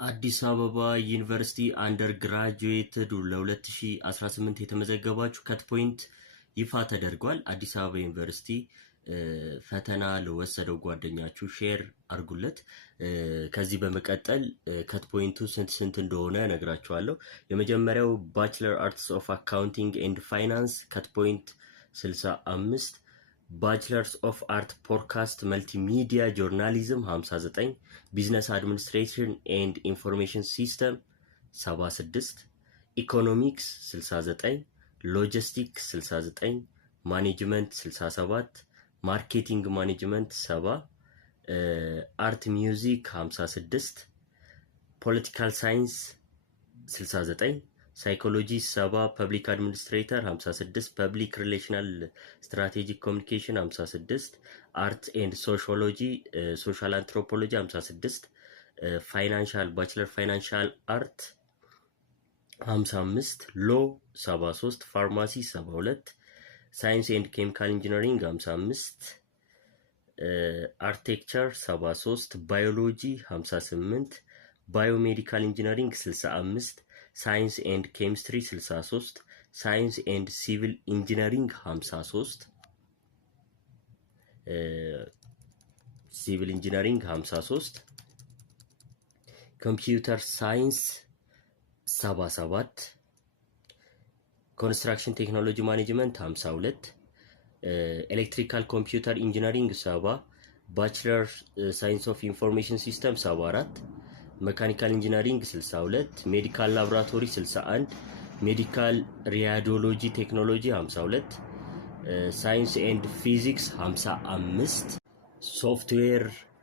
አዲስ አበባ ዩኒቨርሲቲ አንደር ግራጁዌትድ ለ2018 የተመዘገባችሁ ከት ፖይንት ይፋ ተደርጓል። አዲስ አበባ ዩኒቨርሲቲ ፈተና ለወሰደው ጓደኛችሁ ሼር አርጉለት። ከዚህ በመቀጠል ከት ፖይንቱ ስንት እንደሆነ ነግራችኋለሁ። የመጀመሪያው ባችለር አርትስ ኦፍ አካውንቲንግ ኤንድ ፋይናንስ ከት ፖይንት 65፣ ባችለርስ ኦፍ አርት ፖድካስት መልቲሚዲያ ጆርናሊዝም 59፣ ቢዝነስ አድሚኒስትሬሽን ኤንድ ኢንፎርሜሽን ሲስተም 76፣ ኢኮኖሚክስ 69፣ ሎጂስቲክስ 69፣ ማኔጅመንት 67፣ ማርኬቲንግ ማኔጅመንት 70፣ አርት ሚውዚክ 56፣ ፖለቲካል ሳይንስ 69፣ ሳይኮሎጂ 70፣ ፐብሊክ አድሚኒስትሬተር 56፣ ፐብሊክ ሪሌሽናል ስትራቴጂክ ኮሚኒኬሽን 56፣ አርት ኤንድ ሶሺዮሎጂ ሶሻል አንትሮፖሎጂ 56፣ ፋይናንሻል ባችለር ፋይናንሻል አርት 55፣ ሎ 73፣ ፋርማሲ 72፣ ሳይንስ ኤንድ ኬሚካል ኢንጂነሪንግ 55፣ አርኪቴክቸር 73፣ ባዮሎጂ 58፣ ባዮሜዲካል ኢንጂነሪንግ 65፣ ሳይንስ ኤንድ ኬሚስትሪ 63፣ ሳይንስ ኤንድ ሲቪል ኢንጂነሪንግ 53፣ ሲቪል ኢንጂነሪንግ 53፣ ኮምፒውተር ሳይንስ 77፣ ኮንስትራክሽን ቴክኖሎጂ ማኔጅመንት 52፣ ኤሌክትሪካል ኮምፒውተር ኢንጂነሪንግ 70፣ ባችለር ሳይንስ ኦፍ ኢንፎርሜሽን ሲስተም 74፣ መካኒካል ኢንጂነሪንግ 62፣ ሜዲካል ላቦራቶሪ 61፣ ሜዲካል ሪያዶሎጂ ቴክኖሎጂ 52፣ ሳይንስ ኤንድ ፊዚክስ 55፣ ሶፍትዌር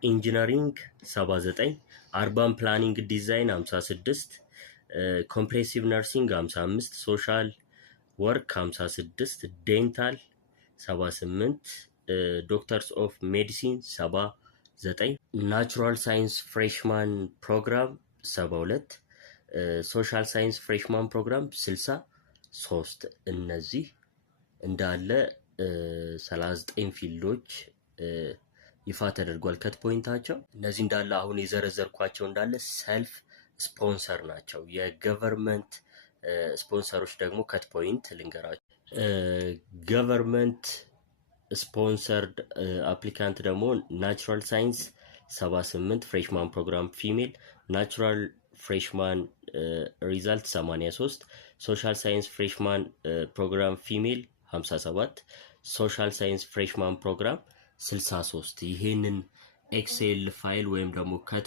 ኢንጂነሪንግ 79፣ አርባን ፕላኒንግ ዲዛይን 56፣ ኮምፕሬሲቭ ነርሲንግ 55፣ ሶሻል ወርክ 56፣ ዴንታል 78፣ ዶክተርስ ኦፍ ሜዲሲን 79፣ ናቹራል ሳይንስ ፍሬሽማን ፕሮግራም 72፣ ሶሻል ሳይንስ ፍሬሽማን ፕሮግራም 63። እነዚህ እንዳለ 39 ፊልዶች ይፋ ተደርጓል ከት ፖይንታቸው። እነዚህ እንዳለ አሁን የዘረዘርኳቸው እንዳለ ሰልፍ ስፖንሰር ናቸው። የገቨርንመንት ስፖንሰሮች ደግሞ ከት ፖይንት ልንገራቸው። ገቨርንመንት ስፖንሰርድ አፕሊካንት ደግሞ ናቹራል ሳይንስ 78 ፍሬሽማን ፕሮግራም ፊሜል፣ ናቹራል ፍሬሽማን ሪዛልት 83፣ ሶሻል ሳይንስ ፍሬሽማን ፕሮግራም ፊሜል 57፣ ሶሻል ሳይንስ ፍሬሽማን ፕሮግራም 63። ይሄንን ኤክሴል ፋይል ወይም ደግሞ ከት